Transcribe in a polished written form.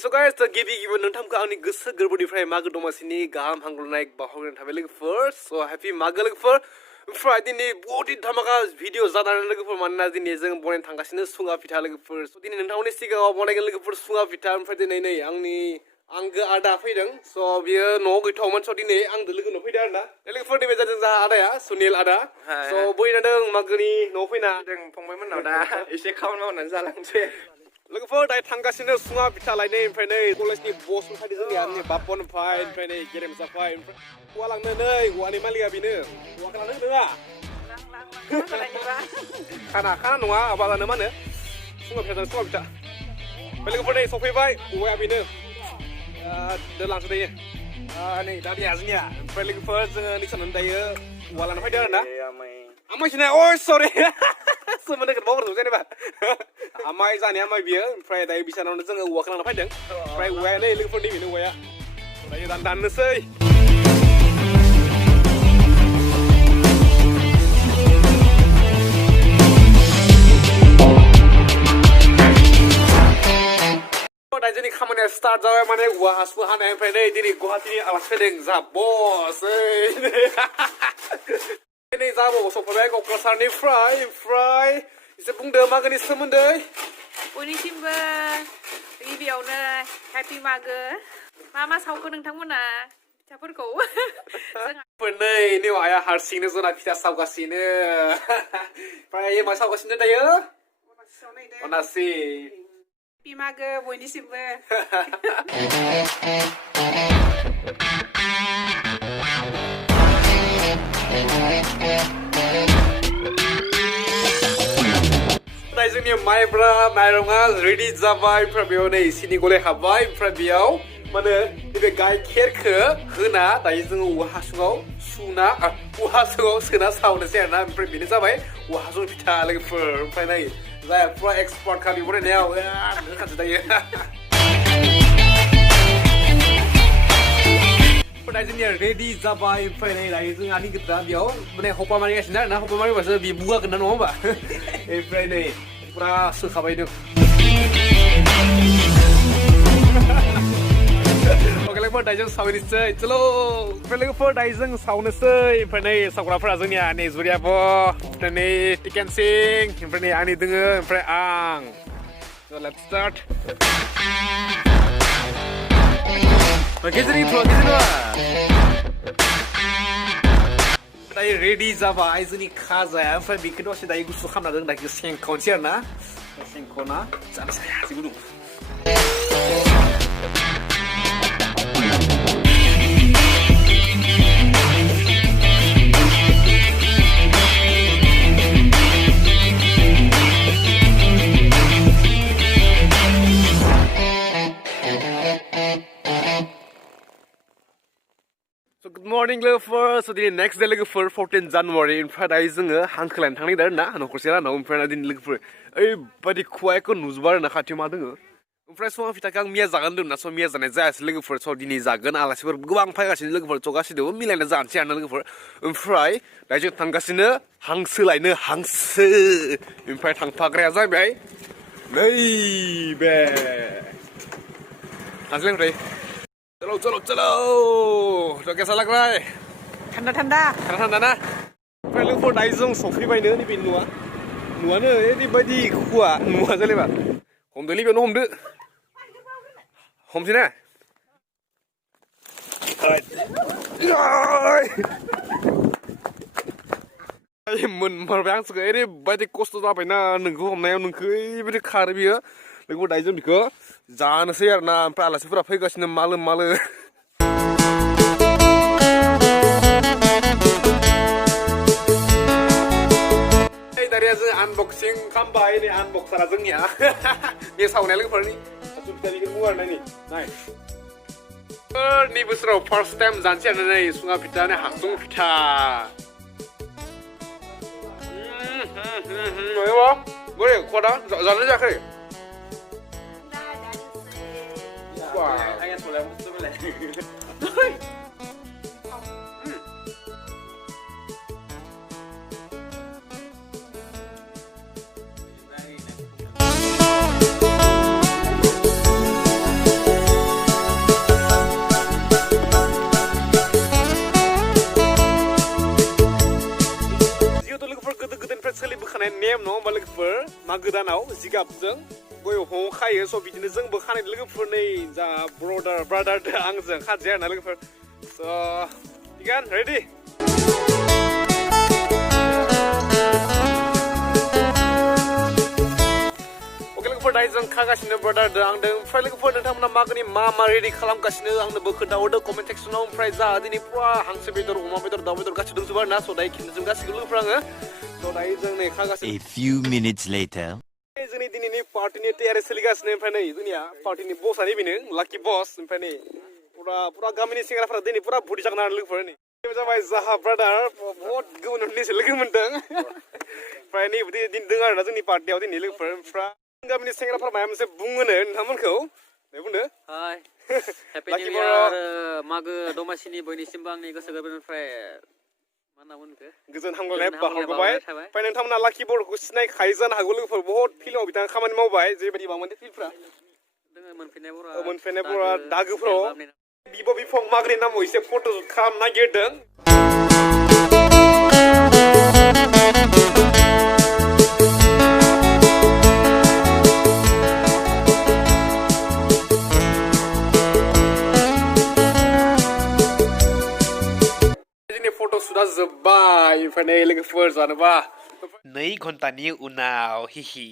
So guys, the Gwrbw nontamka ani goso gorbwनिफ्राय magw दमासिनि गाहाम हामलायनाय बावहरनाय थाबाय लोगोफोर so happy magw लोगोफोर ओमफ्राय दिनै बहुत धामाका भिडिअ जानानै लोगोफोर मानोना दिनै जों बनायनो थांगासिनो सुङा फिथा लोगोफोर so दिनै नोंथांमोननि सिगाङाव बनायगोन लोगोफोर सुङा फिथा ओमफ्राय दिनै नै आंनि आंगो आदा फैदों so बियो न'आव गैथ'वामोन so दिनै आंजों लोगोनाव फैदों आरोना लोगोफोर नैबे जादों जोंहा आदाया सुनिल आदा so बैनादों मागोनि न'आव फैना जों फंबायमोननाव दा एसे खामानि मावनानै जालांसै लोगोफोर दायो थांगासिनो सुङा फिथा लायनो ओमफ्राय नै कलेजनि बस फैदों जोंनिया बापन ओमफ्राय नै गेरेमसा फै ओमफ्राय हौवा लांनो नै हौवानि मालिका बेनो हौवाखौ लांनो होदों खाना नङा माबा जानो मा होनो सुङा फिथा जानो सुङा फिथा ओमफ्राय लोगोफोर नै सफैबाय हौवाया बेनो दोनलांसो दायो नै दा बेहा जोंनिया ओमफ्राय लोगोफोर जोङो निसानानै दायो हौवा लाना फैदों आरोना आमायसोना अ सरि सोमोन्दोखौ बावगारदों जेनेबा आमाय जानाया आमाय बियो ओमफ्राय दायो बिसानावनो जोङो औवाखौ लाना फैदों ओमफ्राय औवाया नै लोगोफोरनि बेनो औवाया दायो दाननोसै दायो जोंनि खामानिया स्टार्ट जाबाय माने औवा हासुं हानाय ओमफ्राय नै दिनै गुवाहाटीनि आलासि फैदों जा बस नै जाबो सफैबाय क'क्राझारनिफ्राय ओमफ्राय एसे बुंदो मागोनि सोमोन्दै बयनिसिमबो गिबियावनो हेपि मागो मा सावखो नोंथांमोना फिथाफोरखौ नै नै आइया हारसिंनो जोंना फिथा सावगासिनो ओमफ्राय मा सावगासिनो दायो अनासि हेपि मागो बयनिसिमबो जोंनि माइब्रा माइरंआ रेडि जाबाय ओमफ्राय बेयाव नै सिनि गलाय हाबबाय ओमफ्राय बेयाव माने नैबे गाइखेरखौ होना दायो जोङो औवा हासुङाव सुना औवा हासुङाव सोना सावनोसै आरोना ओमफ्राय बेनो जाबाय औवा हासुं फिथा लोगोफोर ओमफ्राय नै जाय फुरा एक्सपार्ट खा बे बनायनायाव होखानोसै दायो दायो जोंनिया रेडि जाबाय ओमफ्राय नै दायो जों आंनि गिदिरा बेयाव माने हपा मारिगासिनो आरोना हपा मारिबासो बे बुगागोन ना नङा होमबा ओमफ्राय नै फुरा सोखाबाय दं लोगोफोर दायो जों सावनोसै चलो ओमफ्राय लोगोफोर दायो जों सावनोसै ओमफ्राय नै सावग्राफोरा जोंनिया नै जुरियाब ओमफ्राय नै टिकेन सिं ओमफ्राय नै आंनि दोङो ओमफ्राय आं लेट्स स्टार्ट गेजेरनि दायो रेडि जाबाय जोंनि खाजाया ओमफ्राय बेखौ दसे दायो गुसु खालामना दों दायो सेंखावनोसै आरोना सेंखना जानोसै जि गुदुं Good morning लोगोफोर so दिनै next day लोगोफोर 14 January ओमफ्राय दायो जोङो हांखो लायनो थांनो नागिरदों आरोना न'खरसे रानाव ओमफ्राय दिनै लोगोफोर ओरैबायदि खुवाखौ नुजोबा आरोना खाथियाव मा दोङो ओमफ्राय सुङा फिथाखौ आं मिया जागोन होनदोंना स' मिया जानाय जायासै लोगोफोर स' दिनै जागोन आलासिफोर गोबां फैगासिनो लोगोफोर स' गासिबो मिलायना जानोसै आरोना लोगोफोर ओमफ्राय दायो जों थांगासिनो हांसो लायनो हांसो ओमफ्राय थांफाग्राया जाहैबाय नैबे हांसो ओमफ्राय चलो चलो चलो तो कैसा लग रहा है ठंडा ठंडा ना ओमफ्राय लोगोफोर दायो जों सफैबायनो नैबे न'आनो ओरैबायदि खुवा न'आ जेनेबा हमदो बेयावनो हमसै ना मोनमारबाय हांसोखौ ओरैबायदि खस्थ' जाबायना नोंखौ हमनायाव नोंखौ ओरैबायदि खारो बियो लोगोफोर दायो जों बेखौ जानोसै आरोना ओमफ्राय आलासिफोरा फैगासिनो मालो दानिया जों आनबक्सिं खालामबाय नै आनबक्सारा जोंनिया बे सावनाया लोगोफोरनि फिथा बेखौ बुङो आरोना नाय Ni bosoraव first time जानसै आरो नै सुङा फिथा नै hasung फिथा अयबा बोरै खदा जानो जायाखै Wah. Ayan pula gusto mo lang. सोलिबोखानाय नेम नङा होमबा लोगोफोर मागो दानाव जिगाबजों गय खायो स' बिदिनो जोंबो खानाय लोगोफोर नै जा ब्रादार आंजों खाजाया आरोना लोगोफोर स' थिगानो रेडि अके लोगोफोर दायो जों खागासिनो ब्रादारजों आंजों ओमफ्राय लोगोफोर नोंथांमोना मागोनि मा रेडि खालामगासिनो आंनोबो खोन्थाहरदो कमेन्ट सेक्सनाव ओमफ्राय जा दिनै पुरा हांसो बेदर अमा बेदर दाउ बेदर गासिबो दंजोबो आरोना स' दायो खिन्थु जों गासिबो लोगोफोर आङो स' दायो जों नै खागासिनो A few minutes later. जोंनि दिनैनि पार्टिनि तयारि सोलिगासिनो ओमफ्राय नै जोंनिया पार्टिनि बसआनो बेनो लाकि बस ओमफ्राय नै पुरा गामिनि सेंग्राफोरा दिनै पुरा भुटि जागोन आरो लोगोफोर नै बे जाबाय जाहा ब्रादार बहुत गुबुन उन्दैसो लोगो मोनदों ओमफ्राय नै दिन दङ आरोना जोंनि पार्टियाव दिनै लोगोफोर ओमफ्राय गामिनि सेंग्राफोरा माबा मोनसे बुङोनो नोंथांमोनखौ दे बुंदो हाय हेपि निउ इयार मागो दमासिनि बयनिसिमबो आंनि गोसो गोरबोनिफ्राय गोजोन हामलायनाय बाहरबाय ओमफ्राय नोंथांमोना लाकि बर'खौ सिनायखायो जानो हागौ लोगोफोर बहुत फिल्माव बिथाङा खामानि मावबाय जेबायदि मामोन फिल्मफ्रा मोनफैनाय बर'आ दागोफ्राव बिब' बिफं मागोनि नामाव एसे फट' खालामनो नागिरदों सुदा जोब्बाय ओमफ्राय नै लोगोफोर जानोबा 2 घन्टानि उनाव हिहि